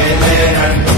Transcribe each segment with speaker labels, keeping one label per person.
Speaker 1: Amen.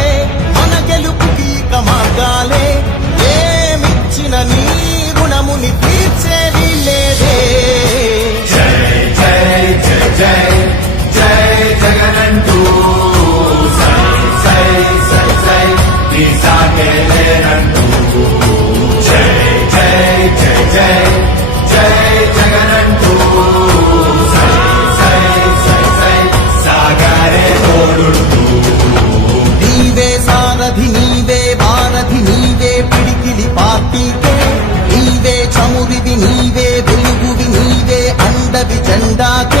Speaker 2: మార్గాలే ఏమిచ్చిన నీ గుణముని తీర్చేది లేదే నీవే da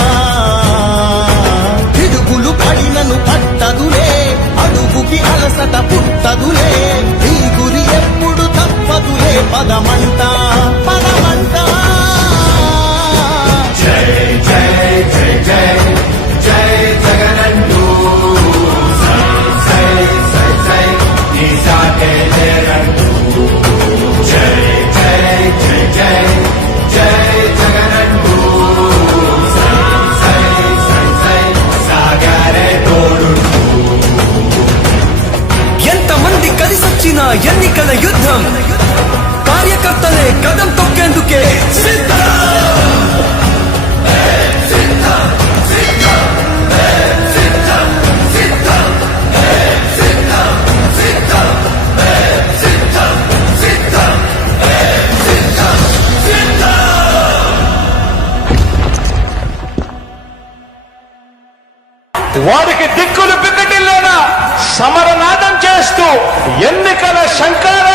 Speaker 2: పదమంట పదమంట పదమంట
Speaker 1: ఎంతమంది కలిసొచ్చిన ఎన్నికల యుద్ధం? కార్యకర్తలే కదం తొక్కేందుకే సిద్ధం
Speaker 3: వారికి దిక్కులు పిక్కటిల్లేనా సమరనాదం చేస్తూ ఎన్నికల శంఖాలు